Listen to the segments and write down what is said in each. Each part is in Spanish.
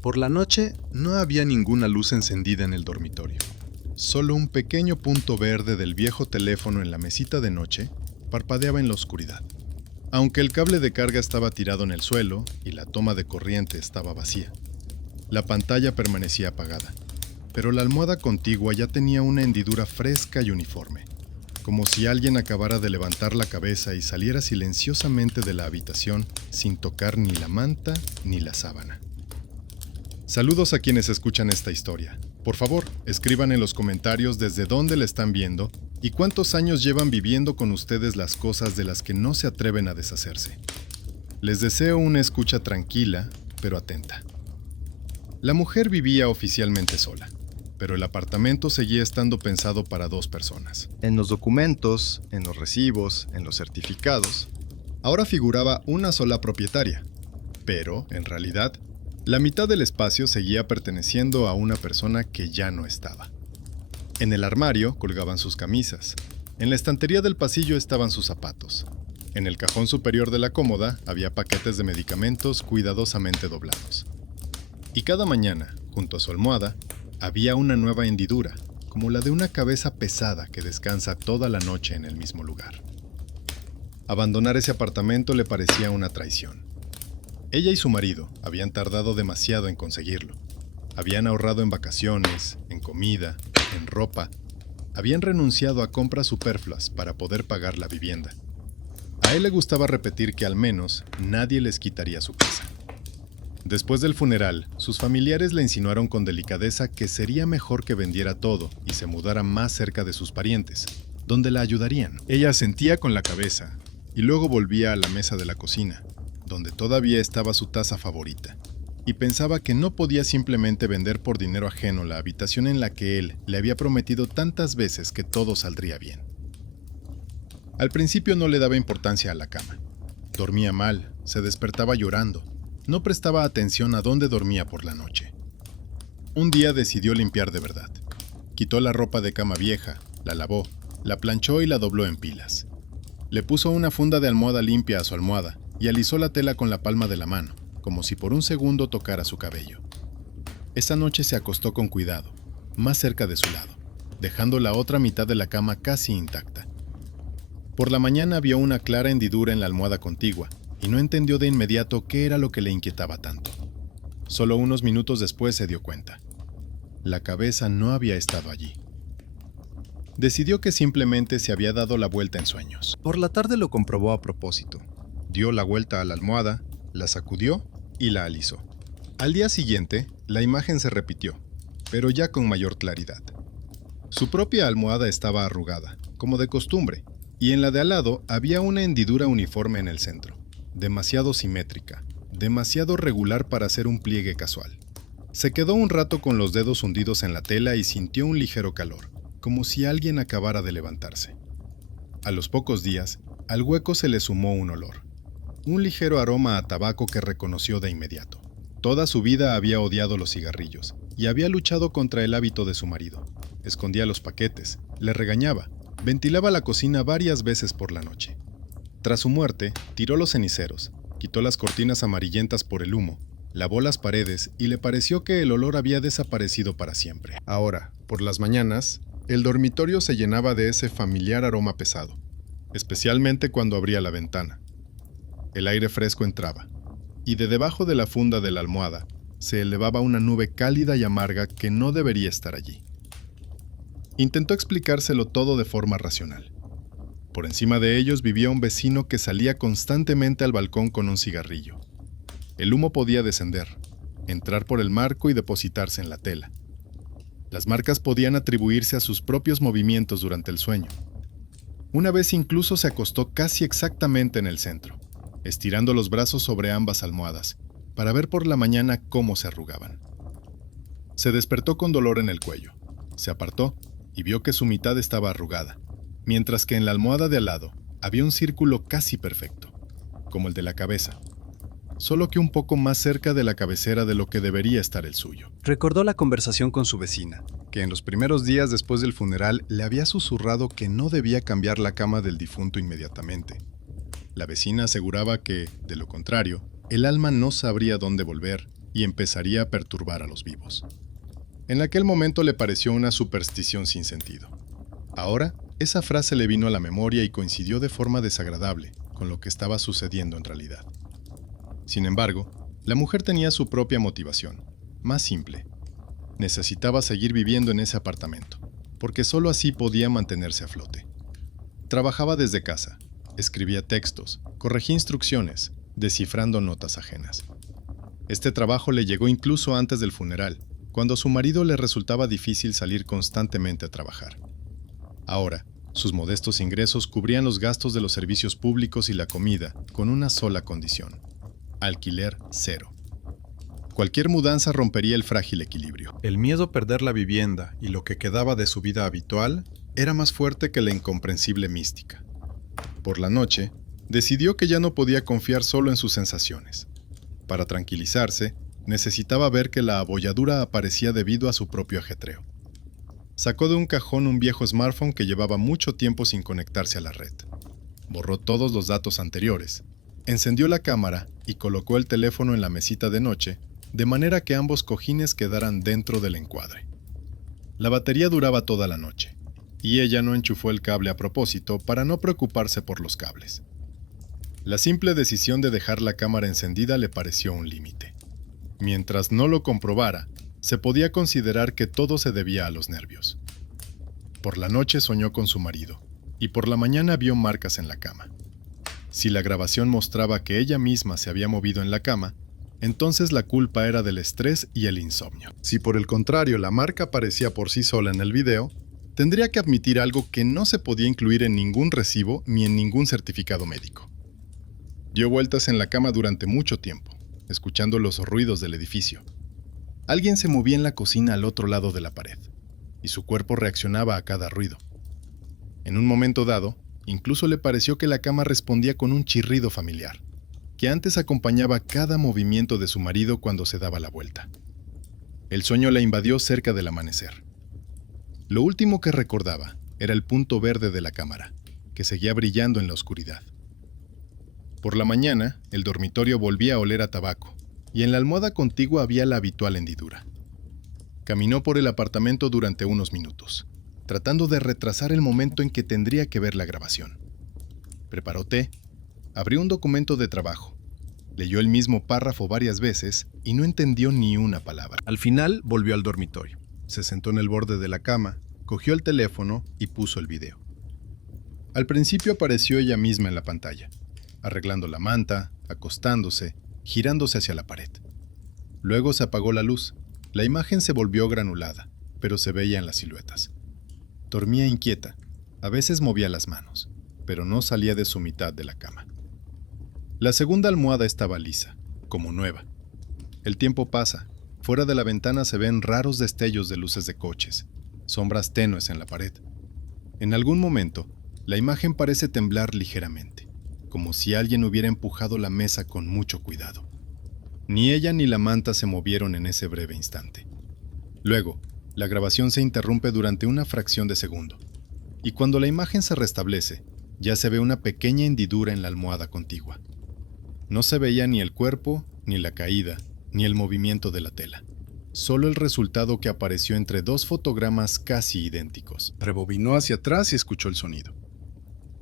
Por la noche no había ninguna luz encendida en el dormitorio. Solo un pequeño punto verde del viejo teléfono en la mesita de noche parpadeaba en la oscuridad. Aunque el cable de carga estaba tirado en el suelo y la toma de corriente estaba vacía, la pantalla permanecía apagada, pero la almohada contigua ya tenía una hendidura fresca y uniforme, como si alguien acabara de levantar la cabeza y saliera silenciosamente de la habitación sin tocar ni la manta ni la sábana. Saludos a quienes escuchan esta historia. Por favor, escriban en los comentarios desde dónde la están viendo y cuántos años llevan viviendo con ustedes las cosas de las que no se atreven a deshacerse. Les deseo una escucha tranquila, pero atenta. La mujer vivía oficialmente sola, pero el apartamento seguía estando pensado para 2 personas. En los documentos, en los recibos, en los certificados, ahora figuraba una sola propietaria, pero, en realidad, la mitad del espacio seguía perteneciendo a una persona que ya no estaba. En el armario colgaban sus camisas. En la estantería del pasillo estaban sus zapatos. En el cajón superior de la cómoda había paquetes de medicamentos cuidadosamente doblados. Y cada mañana, junto a su almohada, había una nueva hendidura, como la de una cabeza pesada que descansa toda la noche en el mismo lugar. Abandonar ese apartamento le parecía una traición. Ella y su marido habían tardado demasiado en conseguirlo. Habían ahorrado en vacaciones, en comida, en ropa. Habían renunciado a compras superfluas para poder pagar la vivienda. A él le gustaba repetir que al menos nadie les quitaría su casa. Después del funeral, sus familiares le insinuaron con delicadeza que sería mejor que vendiera todo y se mudara más cerca de sus parientes, donde la ayudarían. Ella asentía con la cabeza y luego volvía a la mesa de la cocina, donde todavía estaba su taza favorita, y pensaba que no podía simplemente vender por dinero ajeno la habitación en la que él le había prometido tantas veces que todo saldría bien. Al principio no le daba importancia a la cama. Dormía mal, se despertaba llorando, no prestaba atención a dónde dormía por la noche. Un día decidió limpiar de verdad. Quitó la ropa de cama vieja, la lavó, la planchó y la dobló en pilas. Le puso una funda de almohada limpia a su almohada y alisó la tela con la palma de la mano, como si por un segundo tocara su cabello. Esa noche se acostó con cuidado, más cerca de su lado, dejando la otra mitad de la cama casi intacta. Por la mañana vio una clara hendidura en la almohada contigua y no entendió de inmediato qué era lo que le inquietaba tanto. Solo unos minutos después se dio cuenta. La cabeza no había estado allí. Decidió que simplemente se había dado la vuelta en sueños. Por la tarde lo comprobó a propósito. Dio la vuelta a la almohada, la sacudió y la alisó. Al día siguiente, la imagen se repitió, pero ya con mayor claridad. Su propia almohada estaba arrugada, como de costumbre, y en la de al lado había una hendidura uniforme en el centro, demasiado simétrica, demasiado regular para ser un pliegue casual. Se quedó un rato con los dedos hundidos en la tela y sintió un ligero calor, como si alguien acabara de levantarse. A los pocos días, al hueco se le sumó un olor. Un ligero aroma a tabaco que reconoció de inmediato. Toda su vida había odiado los cigarrillos y había luchado contra el hábito de su marido. Escondía los paquetes, le regañaba, ventilaba la cocina varias veces por la noche. Tras su muerte, tiró los ceniceros, quitó las cortinas amarillentas por el humo, lavó las paredes y le pareció que el olor había desaparecido para siempre. Ahora, por las mañanas, el dormitorio se llenaba de ese familiar aroma pesado, especialmente cuando abría la ventana. El aire fresco entraba, y de debajo de la funda de la almohada se elevaba una nube cálida y amarga que no debería estar allí. Intentó explicárselo todo de forma racional. Por encima de ellos vivía un vecino que salía constantemente al balcón con un cigarrillo. El humo podía descender, entrar por el marco y depositarse en la tela. Las marcas podían atribuirse a sus propios movimientos durante el sueño. Una vez incluso se acostó casi exactamente en el centro, estirando los brazos sobre ambas almohadas, para ver por la mañana cómo se arrugaban. Se despertó con dolor en el cuello, se apartó y vio que su mitad estaba arrugada, mientras que en la almohada de al lado había un círculo casi perfecto, como el de la cabeza, solo que un poco más cerca de la cabecera de lo que debería estar el suyo. Recordó la conversación con su vecina, que en los primeros días después del funeral le había susurrado que no debía cambiar la cama del difunto inmediatamente. La vecina aseguraba que, de lo contrario, el alma no sabría dónde volver y empezaría a perturbar a los vivos. En aquel momento le pareció una superstición sin sentido. Ahora, esa frase le vino a la memoria y coincidió de forma desagradable con lo que estaba sucediendo en realidad. Sin embargo, la mujer tenía su propia motivación, más simple. Necesitaba seguir viviendo en ese apartamento, porque solo así podía mantenerse a flote. Trabajaba desde casa, escribía textos, corregía instrucciones, descifrando notas ajenas. Este trabajo le llegó incluso antes del funeral, cuando a su marido le resultaba difícil salir constantemente a trabajar. Ahora, sus modestos ingresos cubrían los gastos de los servicios públicos y la comida, con una sola condición: alquiler cero. Cualquier mudanza rompería el frágil equilibrio. El miedo a perder la vivienda y lo que quedaba de su vida habitual era más fuerte que la incomprensible mística. Por la noche, decidió que ya no podía confiar solo en sus sensaciones. Para tranquilizarse, necesitaba ver que la abolladura aparecía debido a su propio ajetreo. Sacó de un cajón un viejo smartphone que llevaba mucho tiempo sin conectarse a la red. Borró todos los datos anteriores, encendió la cámara y colocó el teléfono en la mesita de noche, de manera que ambos cojines quedaran dentro del encuadre. La batería duraba toda la noche, y ella no enchufó el cable a propósito para no preocuparse por los cables. La simple decisión de dejar la cámara encendida le pareció un límite. Mientras no lo comprobara, se podía considerar que todo se debía a los nervios. Por la noche soñó con su marido, y por la mañana vio marcas en la cama. Si la grabación mostraba que ella misma se había movido en la cama, entonces la culpa era del estrés y el insomnio. Si por el contrario la marca aparecía por sí sola en el video, tendría que admitir algo que no se podía incluir en ningún recibo ni en ningún certificado médico. Dio vueltas en la cama durante mucho tiempo, escuchando los ruidos del edificio. Alguien se movía en la cocina al otro lado de la pared, y su cuerpo reaccionaba a cada ruido. En un momento dado, incluso le pareció que la cama respondía con un chirrido familiar, que antes acompañaba cada movimiento de su marido cuando se daba la vuelta. El sueño la invadió cerca del amanecer. Lo último que recordaba era el punto verde de la cámara, que seguía brillando en la oscuridad. Por la mañana, el dormitorio volvía a oler a tabaco, y en la almohada contigua había la habitual hendidura. Caminó por el apartamento durante unos minutos, tratando de retrasar el momento en que tendría que ver la grabación. Preparó té, abrió un documento de trabajo, leyó el mismo párrafo varias veces y no entendió ni una palabra. Al final volvió al dormitorio, se sentó en el borde de la cama, cogió el teléfono y puso el video. Al principio apareció ella misma en la pantalla, arreglando la manta, acostándose, girándose hacia la pared. Luego se apagó la luz. La imagen se volvió granulada, pero se veían las siluetas. Dormía inquieta, a veces movía las manos, pero no salía de su mitad de la cama. La segunda almohada estaba lisa, como nueva. El tiempo pasa. Fuera de la ventana se ven raros destellos de luces de coches, sombras tenues en la pared. En algún momento, la imagen parece temblar ligeramente, como si alguien hubiera empujado la mesa con mucho cuidado. Ni ella ni la manta se movieron en ese breve instante. Luego, la grabación se interrumpe durante una fracción de segundo, y cuando la imagen se restablece, ya se ve una pequeña hendidura en la almohada contigua. No se veía ni el cuerpo, ni la caída, ni el movimiento de la tela. Solo el resultado que apareció entre dos fotogramas casi idénticos. Rebobinó hacia atrás y escuchó el sonido.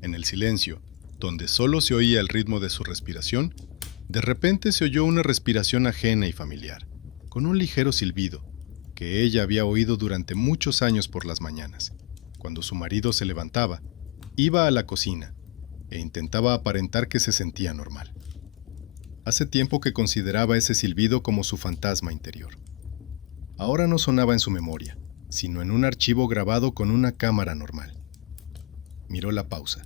En el silencio, donde solo se oía el ritmo de su respiración, de repente se oyó una respiración ajena y familiar, con un ligero silbido, que ella había oído durante muchos años por las mañanas, cuando su marido se levantaba, iba a la cocina e intentaba aparentar que se sentía normal. Hace tiempo que consideraba ese silbido como su fantasma interior. Ahora no sonaba en su memoria, sino en un archivo grabado con una cámara normal. Miró la pausa,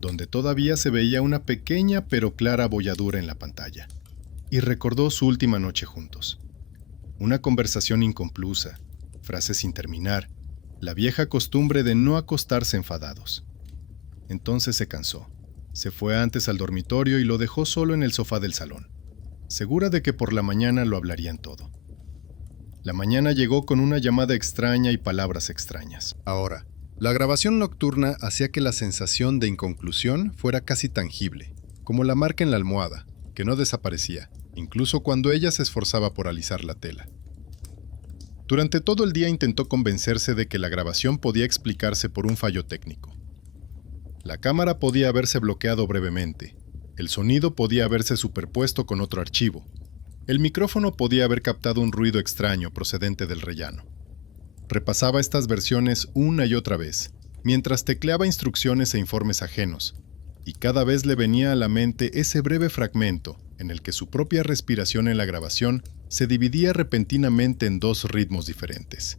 donde todavía se veía una pequeña pero clara abolladura en la pantalla, y recordó su última noche juntos. Una conversación inconclusa, frases sin terminar, la vieja costumbre de no acostarse enfadados. Entonces se cansó. Se fue antes al dormitorio y lo dejó solo en el sofá del salón, segura de que por la mañana lo hablarían todo. La mañana llegó con una llamada extraña y palabras extrañas. Ahora, la grabación nocturna hacía que la sensación de inconclusión fuera casi tangible, como la marca en la almohada, que no desaparecía, incluso cuando ella se esforzaba por alisar la tela. Durante todo el día intentó convencerse de que la grabación podía explicarse por un fallo técnico. La cámara podía haberse bloqueado brevemente, el sonido podía haberse superpuesto con otro archivo, el micrófono podía haber captado un ruido extraño procedente del rellano. Repasaba estas versiones una y otra vez, mientras tecleaba instrucciones e informes ajenos, y cada vez le venía a la mente ese breve fragmento en el que su propia respiración en la grabación se dividía repentinamente en dos ritmos diferentes.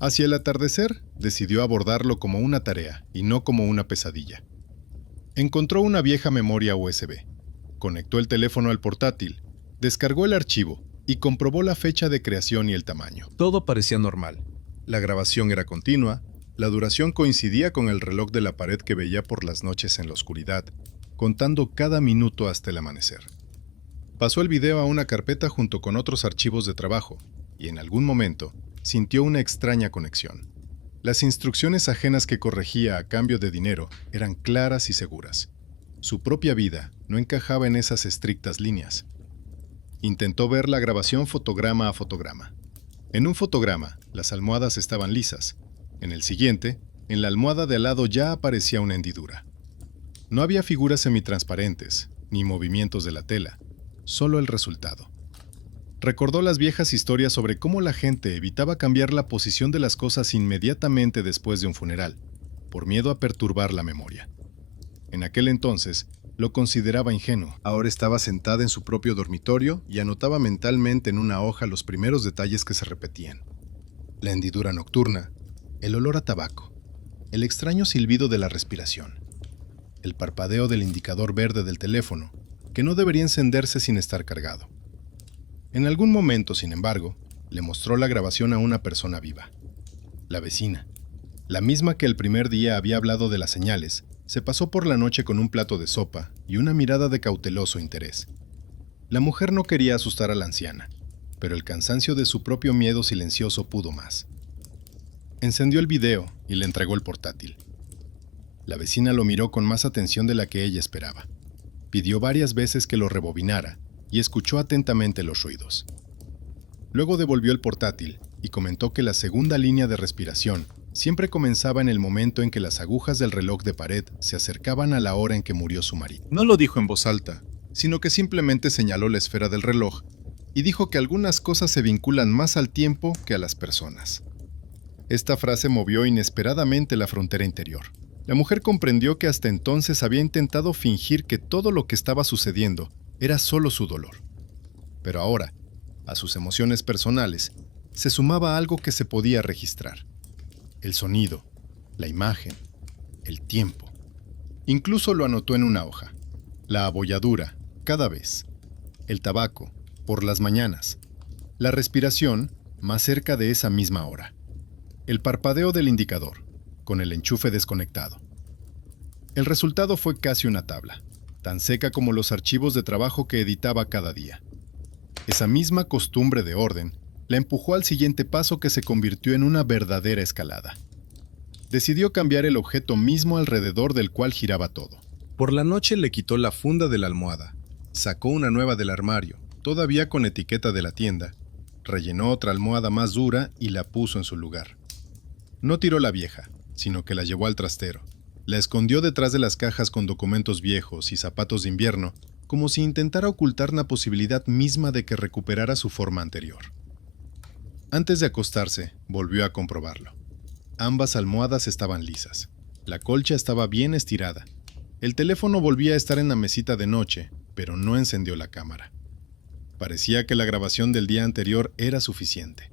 Hacia el atardecer, decidió abordarlo como una tarea y no como una pesadilla. Encontró una vieja memoria USB, conectó el teléfono al portátil, descargó el archivo y comprobó la fecha de creación y el tamaño. Todo parecía normal. La grabación era continua, la duración coincidía con el reloj de la pared que veía por las noches en la oscuridad, contando cada minuto hasta el amanecer. Pasó el video a una carpeta junto con otros archivos de trabajo, y en algún momento sintió una extraña conexión. Las instrucciones ajenas que corregía a cambio de dinero eran claras y seguras. Su propia vida no encajaba en esas estrictas líneas. Intentó ver la grabación fotograma a fotograma. En un fotograma, las almohadas estaban lisas. En el siguiente, en la almohada de al lado ya aparecía una hendidura. No había figuras semitransparentes, ni movimientos de la tela, solo el resultado. Recordó las viejas historias sobre cómo la gente evitaba cambiar la posición de las cosas inmediatamente después de un funeral, por miedo a perturbar la memoria. En aquel entonces, lo consideraba ingenuo. Ahora estaba sentada en su propio dormitorio y anotaba mentalmente en una hoja los primeros detalles que se repetían. La hendidura nocturna, el olor a tabaco, el extraño silbido de la respiración, el parpadeo del indicador verde del teléfono, que no debería encenderse sin estar cargado. En algún momento, sin embargo, le mostró la grabación a una persona viva. La vecina, la misma que el primer día había hablado de las señales, se pasó por la noche con un plato de sopa y una mirada de cauteloso interés. La mujer no quería asustar a la anciana, pero el cansancio de su propio miedo silencioso pudo más. Encendió el video y le entregó el portátil. La vecina lo miró con más atención de la que ella esperaba. Pidió varias veces que lo rebobinara y escuchó atentamente los ruidos. Luego devolvió el portátil y comentó que la segunda línea de respiración siempre comenzaba en el momento en que las agujas del reloj de pared se acercaban a la hora en que murió su marido. No lo dijo en voz alta, sino que simplemente señaló la esfera del reloj y dijo que algunas cosas se vinculan más al tiempo que a las personas. Esta frase movió inesperadamente la frontera interior. La mujer comprendió que hasta entonces había intentado fingir que todo lo que estaba sucediendo era solo su dolor. Pero ahora, a sus emociones personales, se sumaba algo que se podía registrar. El sonido, la imagen, el tiempo. Incluso lo anotó en una hoja. La abolladura, cada vez. El tabaco, por las mañanas. La respiración, más cerca de esa misma hora. El parpadeo del indicador, con el enchufe desconectado. El resultado fue casi una tabla, tan seca como los archivos de trabajo que editaba cada día. Esa misma costumbre de orden la empujó al siguiente paso que se convirtió en una verdadera escalada. Decidió cambiar el objeto mismo alrededor del cual giraba todo. Por la noche le quitó la funda de la almohada, sacó una nueva del armario, todavía con etiqueta de la tienda, rellenó otra almohada más dura y la puso en su lugar. No tiró la vieja, sino que la llevó al trastero. La escondió detrás de las cajas con documentos viejos y zapatos de invierno, como si intentara ocultar la posibilidad misma de que recuperara su forma anterior. Antes de acostarse, volvió a comprobarlo. Ambas almohadas estaban lisas. La colcha estaba bien estirada. El teléfono volvía a estar en la mesita de noche, pero no encendió la cámara. Parecía que la grabación del día anterior era suficiente.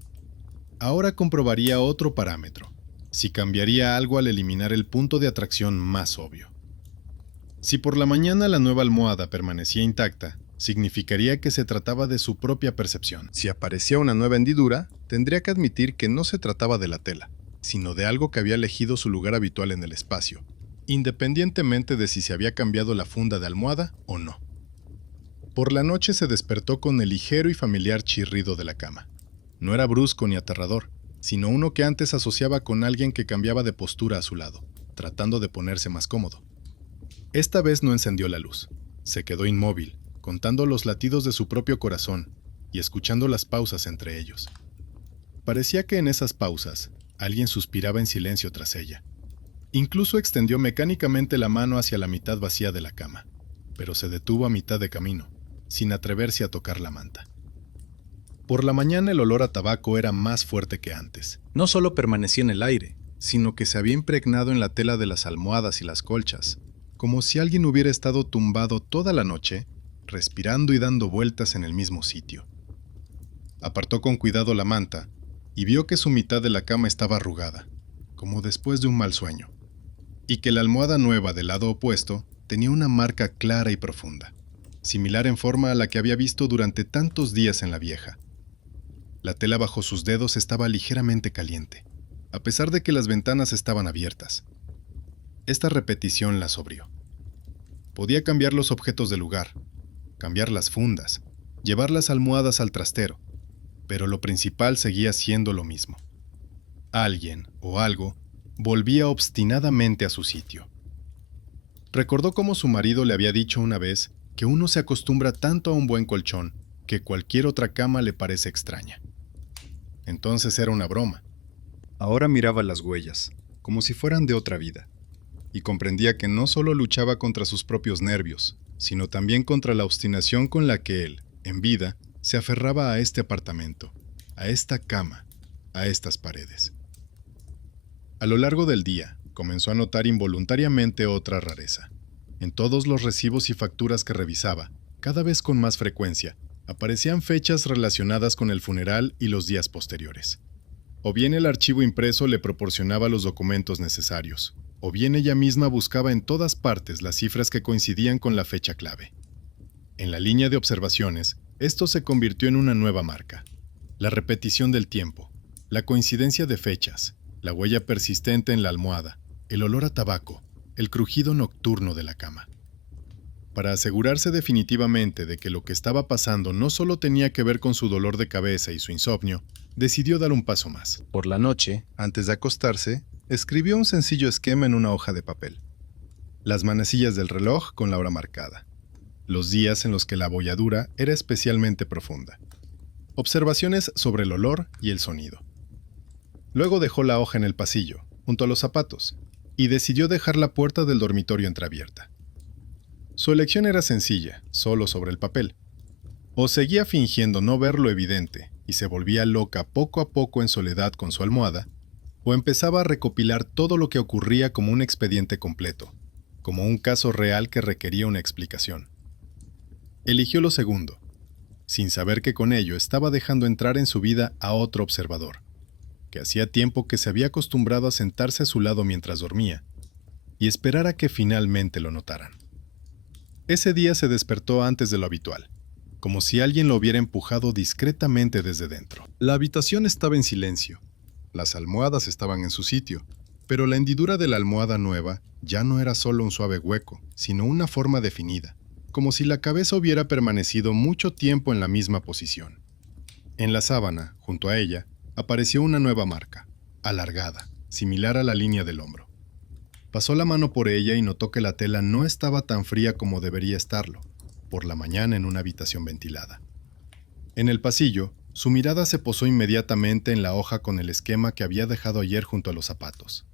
Ahora comprobaría otro parámetro, si cambiaría algo al eliminar el punto de atracción más obvio. Si por la mañana la nueva almohada permanecía intacta, significaría que se trataba de su propia percepción. Si aparecía una nueva hendidura, tendría que admitir que no se trataba de la tela, sino de algo que había elegido su lugar habitual en el espacio, independientemente de si se había cambiado la funda de almohada o no. Por la noche se despertó con el ligero y familiar chirrido de la cama. No era brusco ni aterrador, sino uno que antes asociaba con alguien que cambiaba de postura a su lado, tratando de ponerse más cómodo. Esta vez no encendió la luz. Se quedó inmóvil, contando los latidos de su propio corazón y escuchando las pausas entre ellos. Parecía que en esas pausas alguien suspiraba en silencio tras ella. Incluso extendió mecánicamente la mano hacia la mitad vacía de la cama, pero se detuvo a mitad de camino, sin atreverse a tocar la manta. Por la mañana el olor a tabaco era más fuerte que antes. No solo permanecía en el aire, sino que se había impregnado en la tela de las almohadas y las colchas, como si alguien hubiera estado tumbado toda la noche, respirando y dando vueltas en el mismo sitio. Apartó con cuidado la manta y vio que su mitad de la cama estaba arrugada, como después de un mal sueño, y que la almohada nueva del lado opuesto tenía una marca clara y profunda, similar en forma a la que había visto durante tantos días en la vieja. La tela bajo sus dedos estaba ligeramente caliente, a pesar de que las ventanas estaban abiertas. Esta repetición la sobrió. Podía cambiar los objetos de lugar, cambiar las fundas, llevar las almohadas al trastero, pero lo principal seguía siendo lo mismo. Alguien o algo volvía obstinadamente a su sitio. Recordó cómo su marido le había dicho una vez que uno se acostumbra tanto a un buen colchón que cualquier otra cama le parece extraña. Entonces era una broma. Ahora miraba las huellas, como si fueran de otra vida, y comprendía que no solo luchaba contra sus propios nervios, sino también contra la obstinación con la que él, en vida, se aferraba a este apartamento, a esta cama, a estas paredes. A lo largo del día, comenzó a notar involuntariamente otra rareza. En todos los recibos y facturas que revisaba, cada vez con más frecuencia, aparecían fechas relacionadas con el funeral y los días posteriores. O bien el archivo impreso le proporcionaba los documentos necesarios, o bien ella misma buscaba en todas partes las cifras que coincidían con la fecha clave. En la línea de observaciones, esto se convirtió en una nueva marca: la repetición del tiempo, la coincidencia de fechas, la huella persistente en la almohada, el olor a tabaco, el crujido nocturno de la cama. Para asegurarse definitivamente de que lo que estaba pasando no solo tenía que ver con su dolor de cabeza y su insomnio, decidió dar un paso más. Por la noche, antes de acostarse, escribió un sencillo esquema en una hoja de papel. Las manecillas del reloj con la hora marcada. Los días en los que la abolladura era especialmente profunda. Observaciones sobre el olor y el sonido. Luego dejó la hoja en el pasillo, junto a los zapatos, y decidió dejar la puerta del dormitorio entreabierta. Su elección era sencilla, solo sobre el papel. O seguía fingiendo no ver lo evidente y se volvía loca poco a poco en soledad con su almohada, o empezaba a recopilar todo lo que ocurría como un expediente completo, como un caso real que requería una explicación. Eligió lo segundo, sin saber que con ello estaba dejando entrar en su vida a otro observador, que hacía tiempo que se había acostumbrado a sentarse a su lado mientras dormía y esperar a que finalmente lo notaran. Ese día se despertó antes de lo habitual, como si alguien lo hubiera empujado discretamente desde dentro. La habitación estaba en silencio. Las almohadas estaban en su sitio, pero la hendidura de la almohada nueva ya no era solo un suave hueco, sino una forma definida, como si la cabeza hubiera permanecido mucho tiempo en la misma posición. En la sábana, junto a ella, apareció una nueva marca, alargada, similar a la línea del hombro. Pasó la mano por ella y notó que la tela no estaba tan fría como debería estarlo, por la mañana en una habitación ventilada. En el pasillo, su mirada se posó inmediatamente en la hoja con el esquema que había dejado ayer junto a los zapatos.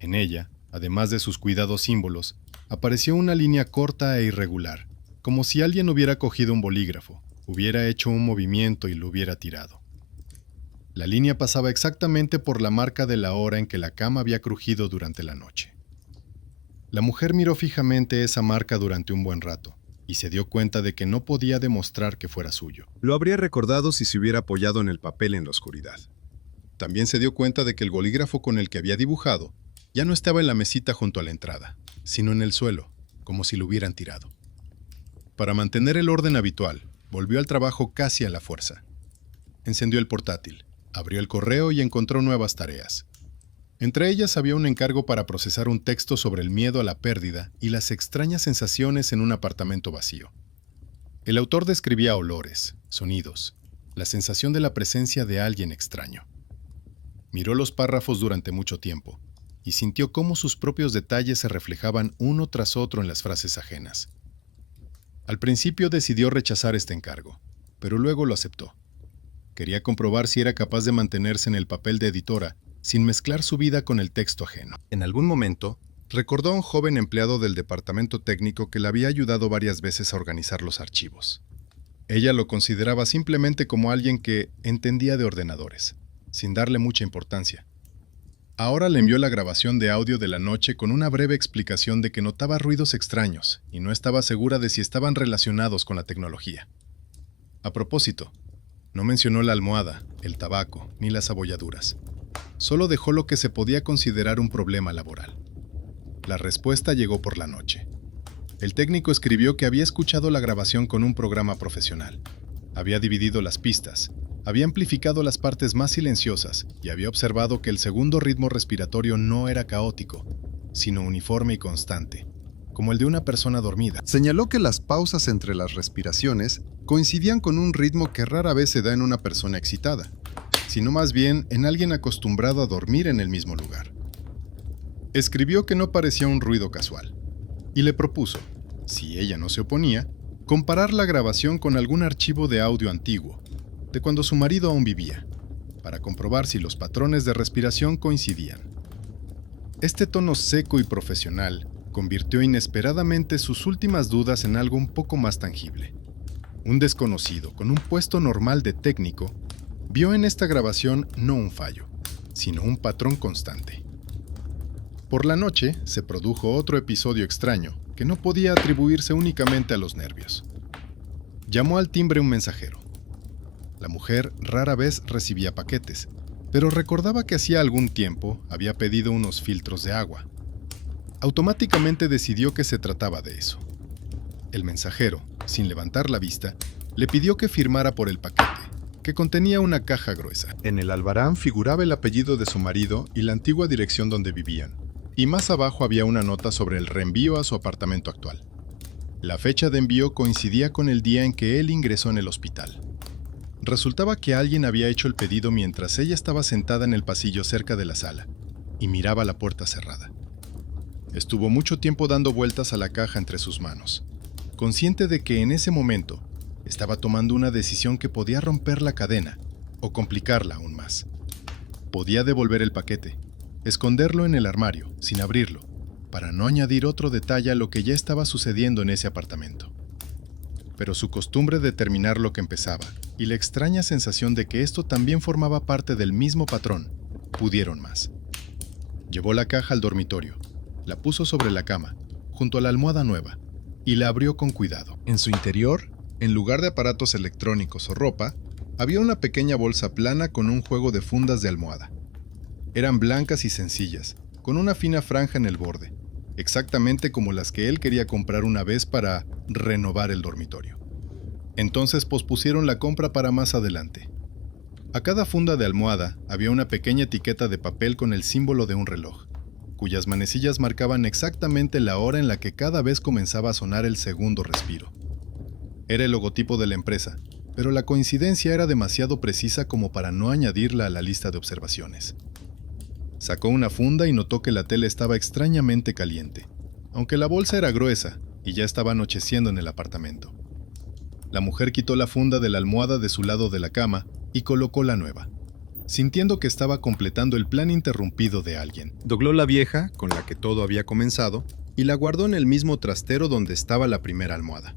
En ella, además de sus cuidados símbolos, apareció una línea corta e irregular, como si alguien hubiera cogido un bolígrafo, hubiera hecho un movimiento y lo hubiera tirado. La línea pasaba exactamente por la marca de la hora en que la cama había crujido durante la noche. La mujer miró fijamente esa marca durante un buen rato, y se dio cuenta de que no podía demostrar que fuera suyo. Lo habría recordado si se hubiera apoyado en el papel en la oscuridad. También se dio cuenta de que el bolígrafo con el que había dibujado ya no estaba en la mesita junto a la entrada, sino en el suelo, como si lo hubieran tirado. Para mantener el orden habitual, volvió al trabajo casi a la fuerza. Encendió el portátil, abrió el correo y encontró nuevas tareas. Entre ellas había un encargo para procesar un texto sobre el miedo a la pérdida y las extrañas sensaciones en un apartamento vacío. El autor describía olores, sonidos, la sensación de la presencia de alguien extraño. Miró los párrafos durante mucho tiempo y sintió cómo sus propios detalles se reflejaban uno tras otro en las frases ajenas. Al principio decidió rechazar este encargo, pero luego lo aceptó. Quería comprobar si era capaz de mantenerse en el papel de editora sin mezclar su vida con el texto ajeno. En algún momento, recordó a un joven empleado del departamento técnico que le había ayudado varias veces a organizar los archivos. Ella lo consideraba simplemente como alguien que entendía de ordenadores, sin darle mucha importancia. Ahora le envió la grabación de audio de la noche con una breve explicación de que notaba ruidos extraños y no estaba segura de si estaban relacionados con la tecnología. A propósito, no mencionó la almohada, el tabaco, ni las abolladuras. Solo dejó lo que se podía considerar un problema laboral. La respuesta llegó por la noche. El técnico escribió que había escuchado la grabación con un programa profesional. Había dividido las pistas, había amplificado las partes más silenciosas y había observado que el segundo ritmo respiratorio no era caótico, sino uniforme y constante, como el de una persona dormida. Señaló que las pausas entre las respiraciones coincidían con un ritmo que rara vez se da en una persona excitada, sino más bien en alguien acostumbrado a dormir en el mismo lugar. Escribió que no parecía un ruido casual, y le propuso, si ella no se oponía, comparar la grabación con algún archivo de audio antiguo, de cuando su marido aún vivía, para comprobar si los patrones de respiración coincidían. Este tono seco y profesional convirtió inesperadamente sus últimas dudas en algo un poco más tangible. Un desconocido con un puesto normal de técnico vio en esta grabación no un fallo, sino un patrón constante. Por la noche se produjo otro episodio extraño que no podía atribuirse únicamente a los nervios. Llamó al timbre un mensajero. La mujer rara vez recibía paquetes, pero recordaba que hacía algún tiempo había pedido unos filtros de agua. Automáticamente decidió que se trataba de eso. El mensajero, sin levantar la vista, le pidió que firmara por el paquete, que contenía una caja gruesa. En el albarán figuraba el apellido de su marido y la antigua dirección donde vivían, y más abajo había una nota sobre el reenvío a su apartamento actual. La fecha de envío coincidía con el día en que él ingresó en el hospital. Resultaba que alguien había hecho el pedido mientras ella estaba sentada en el pasillo cerca de la sala y miraba la puerta cerrada. Estuvo mucho tiempo dando vueltas a la caja entre sus manos, consciente de que en ese momento estaba tomando una decisión que podía romper la cadena o complicarla aún más. Podía devolver el paquete, esconderlo en el armario, sin abrirlo, para no añadir otro detalle a lo que ya estaba sucediendo en ese apartamento. Pero su costumbre de terminar lo que empezaba y la extraña sensación de que esto también formaba parte del mismo patrón pudieron más. Llevó la caja al dormitorio, la puso sobre la cama, junto a la almohada nueva, y la abrió con cuidado. En su interior, en lugar de aparatos electrónicos o ropa, había una pequeña bolsa plana con un juego de fundas de almohada. Eran blancas y sencillas, con una fina franja en el borde, exactamente como las que él quería comprar una vez para renovar el dormitorio. Entonces pospusieron la compra para más adelante. A cada funda de almohada había una pequeña etiqueta de papel con el símbolo de un reloj, cuyas manecillas marcaban exactamente la hora en la que cada vez comenzaba a sonar el segundo respiro. Era el logotipo de la empresa, pero la coincidencia era demasiado precisa como para no añadirla a la lista de observaciones. Sacó una funda y notó que la tela estaba extrañamente caliente, aunque la bolsa era gruesa y ya estaba anocheciendo en el apartamento. La mujer quitó la funda de la almohada de su lado de la cama y colocó la nueva, sintiendo que estaba completando el plan interrumpido de alguien. Dobló la vieja, con la que todo había comenzado, y la guardó en el mismo trastero donde estaba la primera almohada.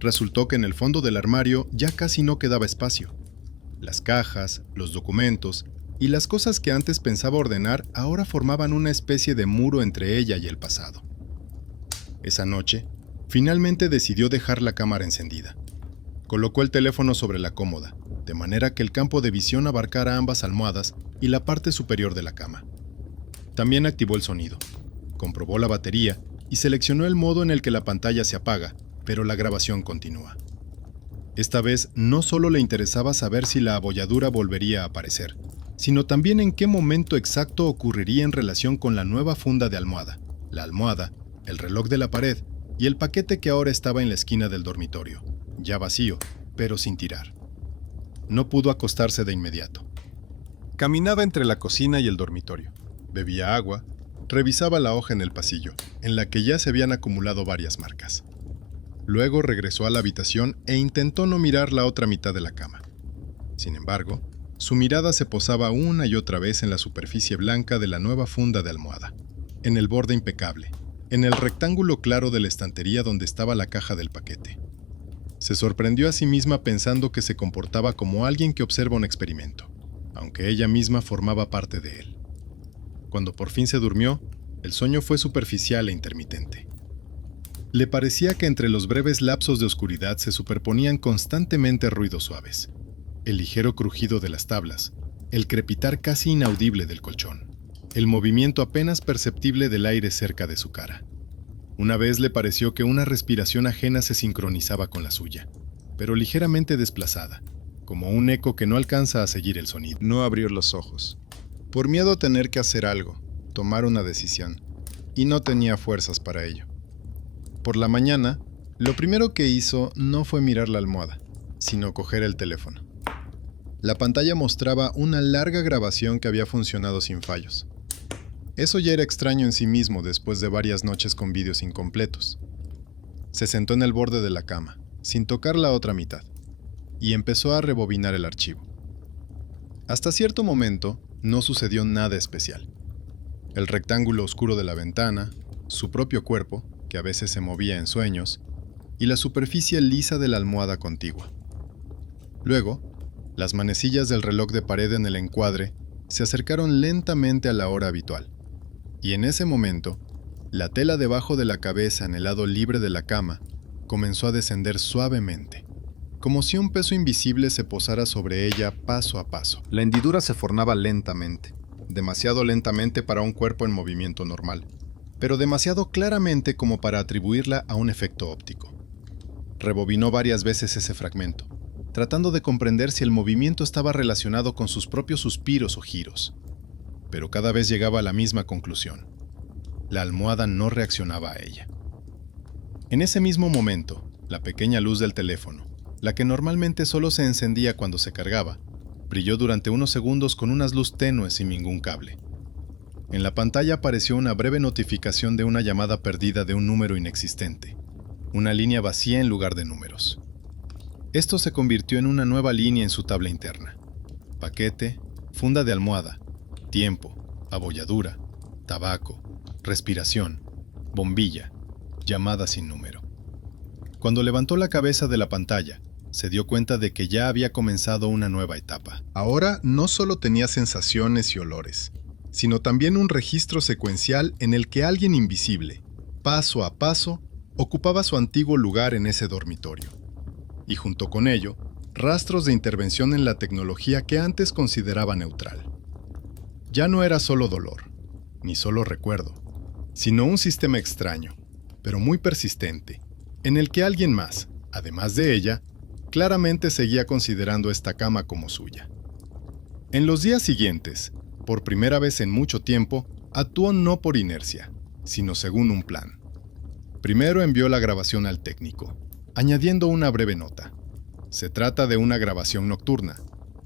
Resultó que en el fondo del armario ya casi no quedaba espacio. Las cajas, los documentos y las cosas que antes pensaba ordenar ahora formaban una especie de muro entre ella y el pasado. Esa noche, finalmente decidió dejar la cámara encendida. Colocó el teléfono sobre la cómoda, de manera que el campo de visión abarcara ambas almohadas y la parte superior de la cama. También activó el sonido, comprobó la batería y seleccionó el modo en el que la pantalla se apaga, pero la grabación continúa. Esta vez no solo le interesaba saber si la abolladura volvería a aparecer, sino también en qué momento exacto ocurriría en relación con la nueva funda de almohada, la almohada, el reloj de la pared y el paquete que ahora estaba en la esquina del dormitorio, ya vacío, pero sin tirar. No pudo acostarse de inmediato. Caminaba entre la cocina y el dormitorio, bebía agua, revisaba la hoja en el pasillo, en la que ya se habían acumulado varias marcas. Luego regresó a la habitación e intentó no mirar la otra mitad de la cama. Sin embargo, su mirada se posaba una y otra vez en la superficie blanca de la nueva funda de almohada, en el borde impecable, en el rectángulo claro de la estantería donde estaba la caja del paquete. Se sorprendió a sí misma pensando que se comportaba como alguien que observa un experimento, aunque ella misma formaba parte de él. Cuando por fin se durmió, el sueño fue superficial e intermitente. Le parecía que entre los breves lapsos de oscuridad se superponían constantemente ruidos suaves. El ligero crujido de las tablas, el crepitar casi inaudible del colchón, el movimiento apenas perceptible del aire cerca de su cara. Una vez le pareció que una respiración ajena se sincronizaba con la suya, pero ligeramente desplazada, como un eco que no alcanza a seguir el sonido. No abrió los ojos, por miedo a tener que hacer algo, tomar una decisión, y no tenía fuerzas para ello. Por la mañana, lo primero que hizo no fue mirar la almohada, sino coger el teléfono. La pantalla mostraba una larga grabación que había funcionado sin fallos. Eso ya era extraño en sí mismo después de varias noches con vídeos incompletos. Se sentó en el borde de la cama, sin tocar la otra mitad, y empezó a rebobinar el archivo. Hasta cierto momento, no sucedió nada especial. El rectángulo oscuro de la ventana, su propio cuerpo, que a veces se movía en sueños, y la superficie lisa de la almohada contigua. Luego, las manecillas del reloj de pared en el encuadre se acercaron lentamente a la hora habitual, y en ese momento, la tela debajo de la cabeza en el lado libre de la cama comenzó a descender suavemente, como si un peso invisible se posara sobre ella paso a paso. La hendidura se formaba lentamente, demasiado lentamente para un cuerpo en movimiento normal, pero demasiado claramente como para atribuirla a un efecto óptico. Rebobinó varias veces ese fragmento, tratando de comprender si el movimiento estaba relacionado con sus propios suspiros o giros. Pero cada vez llegaba a la misma conclusión. La almohada no reaccionaba a ella. En ese mismo momento, la pequeña luz del teléfono, la que normalmente solo se encendía cuando se cargaba, brilló durante unos segundos con unas luz tenues sin ningún cable. En la pantalla apareció una breve notificación de una llamada perdida de un número inexistente, una línea vacía en lugar de números. Esto se convirtió en una nueva línea en su tabla interna. Paquete, funda de almohada, tiempo, abolladura, tabaco, respiración, bombilla, llamada sin número. Cuando levantó la cabeza de la pantalla, se dio cuenta de que ya había comenzado una nueva etapa. Ahora no solo tenía sensaciones y olores, sino también un registro secuencial en el que alguien invisible, paso a paso, ocupaba su antiguo lugar en ese dormitorio. Y junto con ello, rastros de intervención en la tecnología que antes consideraba neutral. Ya no era solo dolor, ni solo recuerdo, sino un sistema extraño, pero muy persistente, en el que alguien más, además de ella, claramente seguía considerando esta cama como suya. En los días siguientes, por primera vez en mucho tiempo, actuó no por inercia, sino según un plan. Primero envió la grabación al técnico, añadiendo una breve nota. Se trata de una grabación nocturna.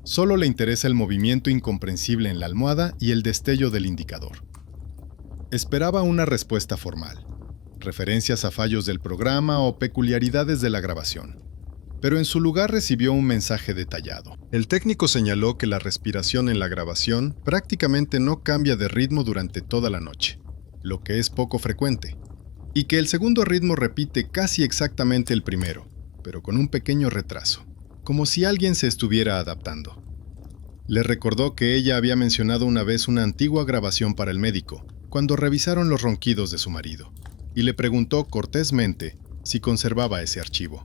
Solo le interesa el movimiento incomprensible en la almohada y el destello del indicador. Esperaba una respuesta formal, referencias a fallos del programa o peculiaridades de la grabación. Pero en su lugar recibió un mensaje detallado. El técnico señaló que la respiración en la grabación prácticamente no cambia de ritmo durante toda la noche, lo que es poco frecuente, y que el segundo ritmo repite casi exactamente el primero, pero con un pequeño retraso, como si alguien se estuviera adaptando. Le recordó que ella había mencionado una vez una antigua grabación para el médico, cuando revisaron los ronquidos de su marido, y le preguntó cortésmente si conservaba ese archivo.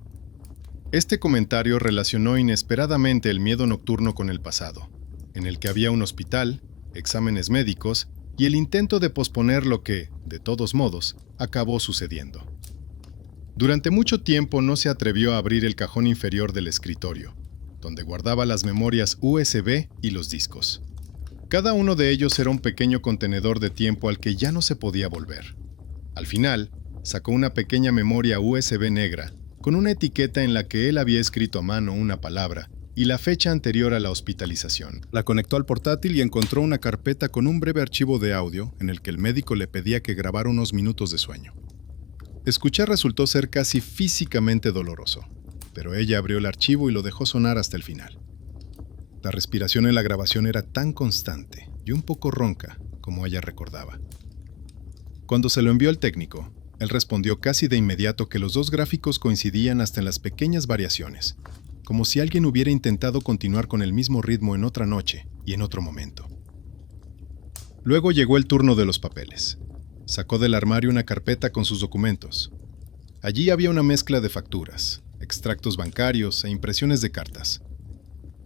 Este comentario relacionó inesperadamente el miedo nocturno con el pasado, en el que había un hospital, exámenes médicos y el intento de posponer lo que, de todos modos, acabó sucediendo. Durante mucho tiempo no se atrevió a abrir el cajón inferior del escritorio, donde guardaba las memorias USB y los discos. Cada uno de ellos era un pequeño contenedor de tiempo al que ya no se podía volver. Al final, sacó una pequeña memoria USB negra, con una etiqueta en la que él había escrito a mano una palabra y la fecha anterior a la hospitalización. La conectó al portátil y encontró una carpeta con un breve archivo de audio en el que el médico le pedía que grabara unos minutos de sueño. Escuchar resultó ser casi físicamente doloroso, pero ella abrió el archivo y lo dejó sonar hasta el final. La respiración en la grabación era tan constante y un poco ronca como ella recordaba. Cuando se lo envió al técnico, él respondió casi de inmediato que los dos gráficos coincidían hasta en las pequeñas variaciones, como si alguien hubiera intentado continuar con el mismo ritmo en otra noche y en otro momento. Luego llegó el turno de los papeles. Sacó del armario una carpeta con sus documentos. Allí había una mezcla de facturas, extractos bancarios e impresiones de cartas.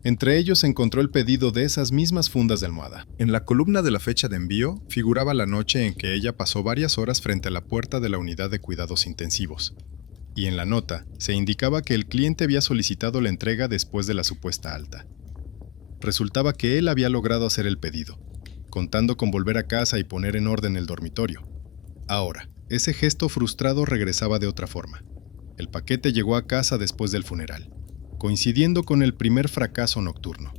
Entre ellos encontró el pedido de esas mismas fundas de almohada. En la columna de la fecha de envío figuraba la noche en que ella pasó varias horas frente a la puerta de la unidad de cuidados intensivos. Y en la nota se indicaba que el cliente había solicitado la entrega después de la supuesta alta. Resultaba que él había logrado hacer el pedido, contando con volver a casa y poner en orden el dormitorio. Ahora, ese gesto frustrado regresaba de otra forma. El paquete llegó a casa después del funeral, coincidiendo con el primer fracaso nocturno.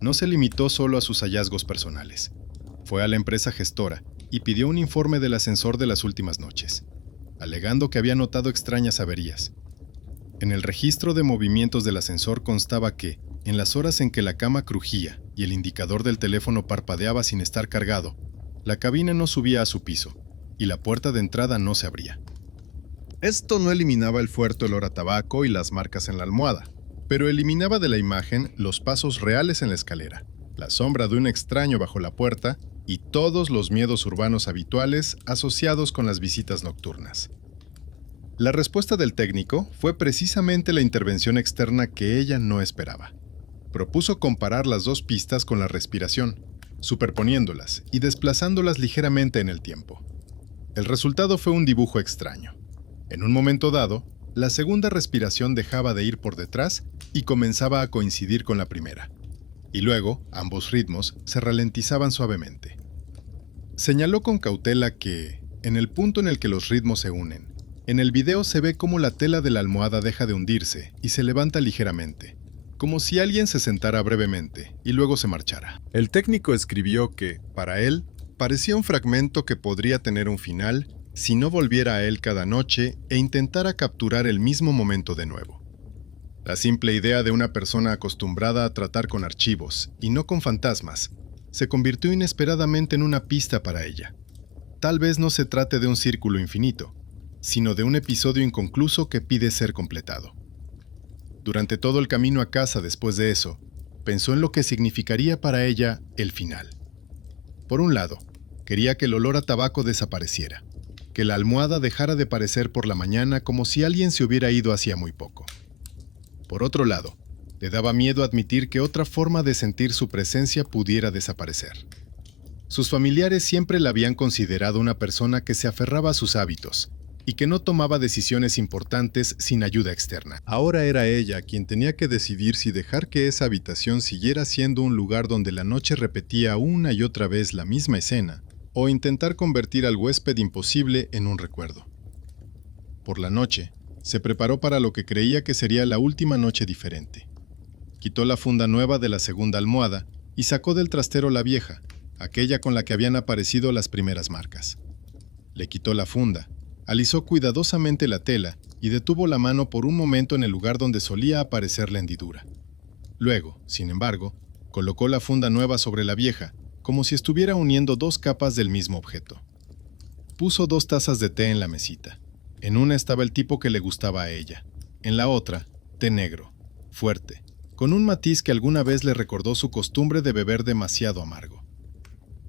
No se limitó solo a sus hallazgos personales. Fue a la empresa gestora y pidió un informe del ascensor de las últimas noches, alegando que había notado extrañas averías. En el registro de movimientos del ascensor constaba que, en las horas en que la cama crujía y el indicador del teléfono parpadeaba sin estar cargado, la cabina no subía a su piso y la puerta de entrada no se abría. Esto no eliminaba el fuerte olor a tabaco y las marcas en la almohada, pero eliminaba de la imagen los pasos reales en la escalera, la sombra de un extraño bajo la puerta y todos los miedos urbanos habituales asociados con las visitas nocturnas. La respuesta del técnico fue precisamente la intervención externa que ella no esperaba. Propuso comparar las dos pistas con la respiración, superponiéndolas y desplazándolas ligeramente en el tiempo. El resultado fue un dibujo extraño. En un momento dado, la segunda respiración dejaba de ir por detrás y comenzaba a coincidir con la primera. Y luego, ambos ritmos se ralentizaban suavemente. Señaló con cautela que, en el punto en el que los ritmos se unen, en el video se ve cómo la tela de la almohada deja de hundirse y se levanta ligeramente, como si alguien se sentara brevemente y luego se marchara. El técnico escribió que, para él, parecía un fragmento que podría tener un final si no volviera a él cada noche e intentara capturar el mismo momento de nuevo. La simple idea de una persona acostumbrada a tratar con archivos y no con fantasmas se convirtió inesperadamente en una pista para ella. Tal vez no se trate de un círculo infinito, sino de un episodio inconcluso que pide ser completado. Durante todo el camino a casa después de eso, pensó en lo que significaría para ella el final. Por un lado, quería que el olor a tabaco desapareciera, que la almohada dejara de parecer por la mañana como si alguien se hubiera ido hacía muy poco. Por otro lado, le daba miedo admitir que otra forma de sentir su presencia pudiera desaparecer. Sus familiares siempre la habían considerado una persona que se aferraba a sus hábitos y que no tomaba decisiones importantes sin ayuda externa. Ahora era ella quien tenía que decidir si dejar que esa habitación siguiera siendo un lugar donde la noche repetía una y otra vez la misma escena, o intentar convertir al huésped imposible en un recuerdo. Por la noche, se preparó para lo que creía que sería la última noche diferente. Quitó la funda nueva de la segunda almohada y sacó del trastero la vieja, aquella con la que habían aparecido las primeras marcas. Le quitó la funda, alisó cuidadosamente la tela y detuvo la mano por un momento en el lugar donde solía aparecer la hendidura. Luego, sin embargo, colocó la funda nueva sobre la vieja, como si estuviera uniendo dos capas del mismo objeto. Puso 2 tazas de té en la mesita. En una estaba el tipo que le gustaba a ella. En la otra, té negro, fuerte, con un matiz que alguna vez le recordó su costumbre de beber demasiado amargo.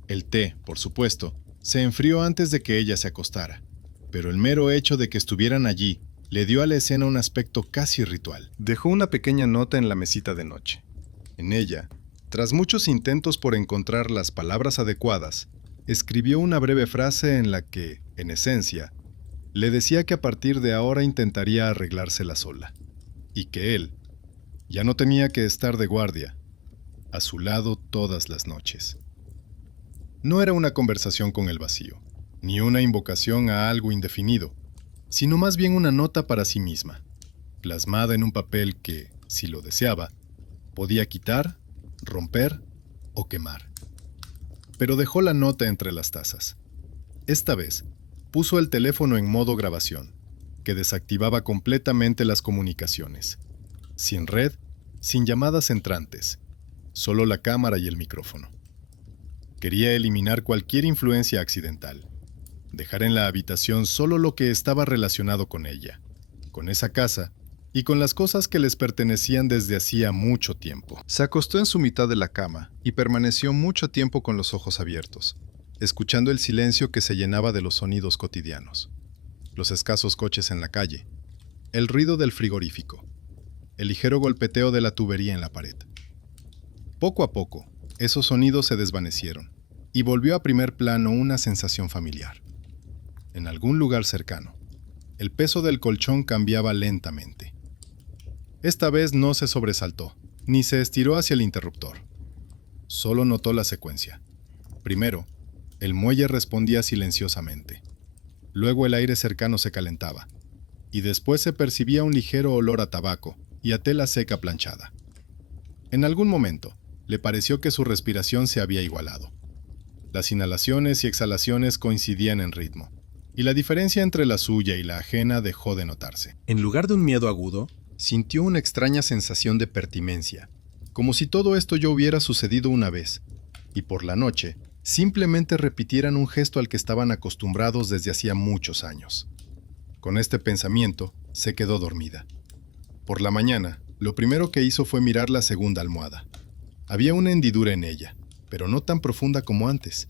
El té, por supuesto, se enfrió antes de que ella se acostara, pero el mero hecho de que estuvieran allí le dio a la escena un aspecto casi ritual. Dejó una pequeña nota en la mesita de noche. En ella, tras muchos intentos por encontrar las palabras adecuadas, escribió una breve frase en la que, en esencia, le decía que a partir de ahora intentaría arreglársela sola, y que él ya no tenía que estar de guardia, a su lado todas las noches. No era una conversación con el vacío, ni una invocación a algo indefinido, sino más bien una nota para sí misma, plasmada en un papel que, si lo deseaba, podía quitar, romper o quemar. Pero dejó la nota entre las tazas. Esta vez, puso el teléfono en modo grabación que desactivaba completamente las comunicaciones. Sin red, sin llamadas entrantes, solo la cámara y el micrófono. Quería eliminar cualquier influencia accidental, dejar en la habitación solo lo que estaba relacionado con ella, con esa casa y con las cosas que les pertenecían desde hacía mucho tiempo. Se acostó en su mitad de la cama y permaneció mucho tiempo con los ojos abiertos, escuchando el silencio que se llenaba de los sonidos cotidianos. Los escasos coches en la calle, el ruido del frigorífico, el ligero golpeteo de la tubería en la pared. Poco a poco, esos sonidos se desvanecieron y volvió a primer plano una sensación familiar. En algún lugar cercano, el peso del colchón cambiaba lentamente. Esta vez no se sobresaltó, ni se estiró hacia el interruptor. Solo notó la secuencia. Primero, el muelle respondía silenciosamente. Luego el aire cercano se calentaba, y después se percibía un ligero olor a tabaco y a tela seca planchada. En algún momento, le pareció que su respiración se había igualado. Las inhalaciones y exhalaciones coincidían en ritmo, y la diferencia entre la suya y la ajena dejó de notarse. En lugar de un miedo agudo, sintió una extraña sensación de pertinencia, como si todo esto ya hubiera sucedido una vez, y por la noche simplemente repitieran un gesto al que estaban acostumbrados desde hacía muchos años. Con este pensamiento, se quedó dormida. Por la mañana, lo primero que hizo fue mirar la segunda almohada. Había una hendidura en ella, pero no tan profunda como antes,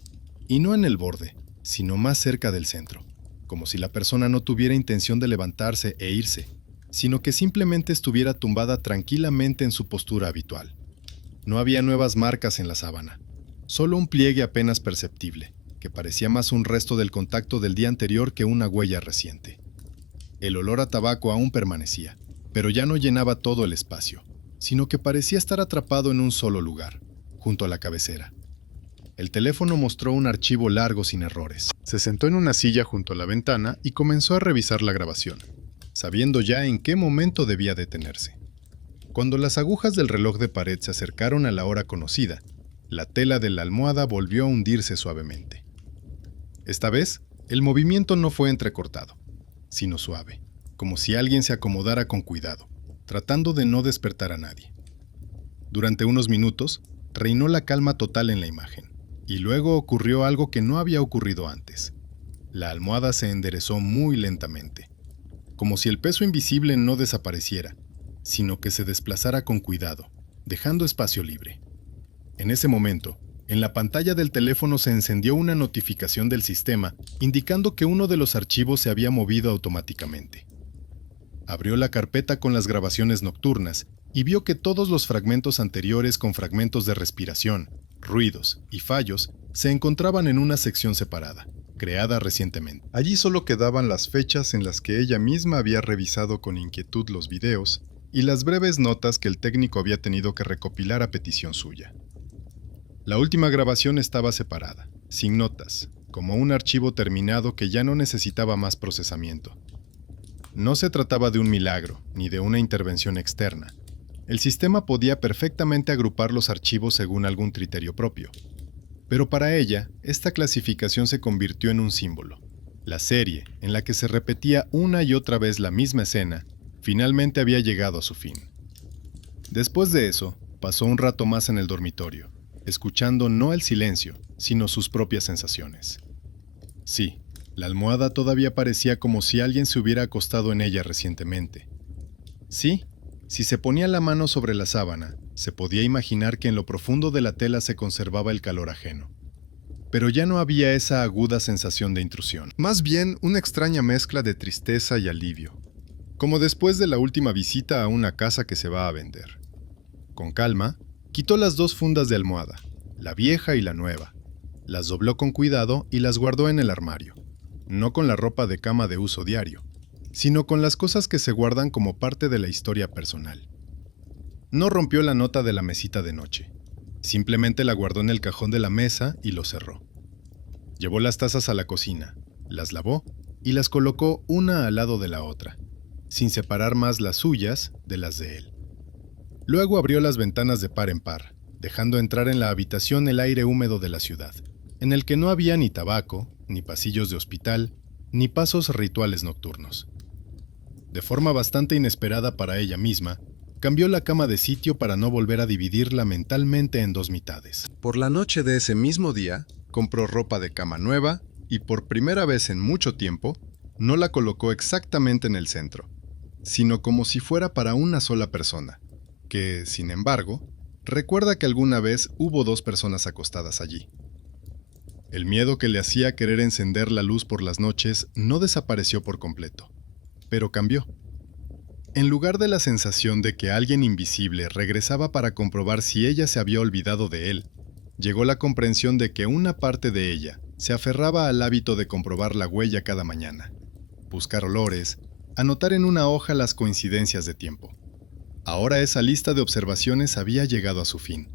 y no en el borde, sino más cerca del centro, como si la persona no tuviera intención de levantarse e irse, sino que simplemente estuviera tumbada tranquilamente en su postura habitual. No había nuevas marcas en la sábana, solo un pliegue apenas perceptible, que parecía más un resto del contacto del día anterior que una huella reciente. El olor a tabaco aún permanecía, pero ya no llenaba todo el espacio, sino que parecía estar atrapado en un solo lugar, junto a la cabecera. El teléfono mostró un archivo largo sin errores. Se sentó en una silla junto a la ventana y comenzó a revisar la grabación, sabiendo ya en qué momento debía detenerse. Cuando las agujas del reloj de pared se acercaron a la hora conocida, la tela de la almohada volvió a hundirse suavemente. Esta vez, el movimiento no fue entrecortado, sino suave, como si alguien se acomodara con cuidado, tratando de no despertar a nadie. Durante unos minutos, reinó la calma total en la imagen, y luego ocurrió algo que no había ocurrido antes. La almohada se enderezó muy lentamente, como si el peso invisible no desapareciera, sino que se desplazara con cuidado, dejando espacio libre. En ese momento, en la pantalla del teléfono se encendió una notificación del sistema indicando que uno de los archivos se había movido automáticamente. Abrió la carpeta con las grabaciones nocturnas y vio que todos los fragmentos anteriores con fragmentos de respiración, ruidos y fallos se encontraban en una sección separada, creada recientemente. Allí solo quedaban las fechas en las que ella misma había revisado con inquietud los videos y las breves notas que el técnico había tenido que recopilar a petición suya. La última grabación estaba separada, sin notas, como un archivo terminado que ya no necesitaba más procesamiento. No se trataba de un milagro, ni de una intervención externa. El sistema podía perfectamente agrupar los archivos según algún criterio propio. Pero para ella, esta clasificación se convirtió en un símbolo. La serie, en la que se repetía una y otra vez la misma escena, finalmente había llegado a su fin. Después de eso, pasó un rato más en el dormitorio, escuchando no el silencio, sino sus propias sensaciones. Sí, la almohada todavía parecía como si alguien se hubiera acostado en ella recientemente. Sí, si se ponía la mano sobre la sábana, se podía imaginar que en lo profundo de la tela se conservaba el calor ajeno. Pero ya no había esa aguda sensación de intrusión, más bien una extraña mezcla de tristeza y alivio, como después de la última visita a una casa que se va a vender. Con calma, quitó las dos fundas de almohada, la vieja y la nueva, las dobló con cuidado y las guardó en el armario, no con la ropa de cama de uso diario, sino con las cosas que se guardan como parte de la historia personal. No rompió la nota de la mesita de noche, simplemente la guardó en el cajón de la mesa y lo cerró. Llevó las tazas a la cocina, las lavó y las colocó una al lado de la otra, sin separar más las suyas de las de él. Luego abrió las ventanas de par en par, dejando entrar en la habitación el aire húmedo de la ciudad, en el que no había ni tabaco, ni pasillos de hospital, ni pasos rituales nocturnos. De forma bastante inesperada para ella misma, cambió la cama de sitio para no volver a dividirla mentalmente en dos mitades. Por la noche de ese mismo día, compró ropa de cama nueva y por primera vez en mucho tiempo, no la colocó exactamente en el centro, sino como si fuera para una sola persona, que, sin embargo, recuerda que alguna vez hubo dos personas acostadas allí. El miedo que le hacía querer encender la luz por las noches no desapareció por completo, pero cambió. En lugar de la sensación de que alguien invisible regresaba para comprobar si ella se había olvidado de él, llegó la comprensión de que una parte de ella se aferraba al hábito de comprobar la huella cada mañana, buscar olores, anotar en una hoja las coincidencias de tiempo. Ahora esa lista de observaciones había llegado a su fin,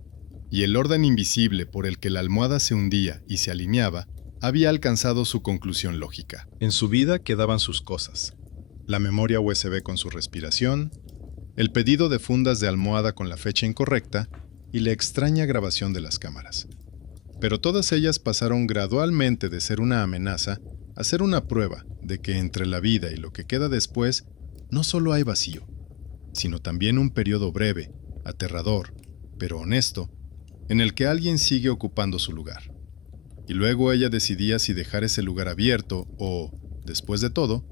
y el orden invisible por el que la almohada se hundía y se alineaba había alcanzado su conclusión lógica. En su vida quedaban sus cosas: la memoria USB con su respiración, el pedido de fundas de almohada con la fecha incorrecta y la extraña grabación de las cámaras. Pero todas ellas pasaron gradualmente de ser una amenaza a ser una prueba de que entre la vida y lo que queda después no solo hay vacío, sino también un periodo breve, aterrador, pero honesto, en el que alguien sigue ocupando su lugar. Y luego ella decidía si dejar ese lugar abierto o, después de todo,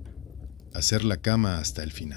hacer la cama hasta el final.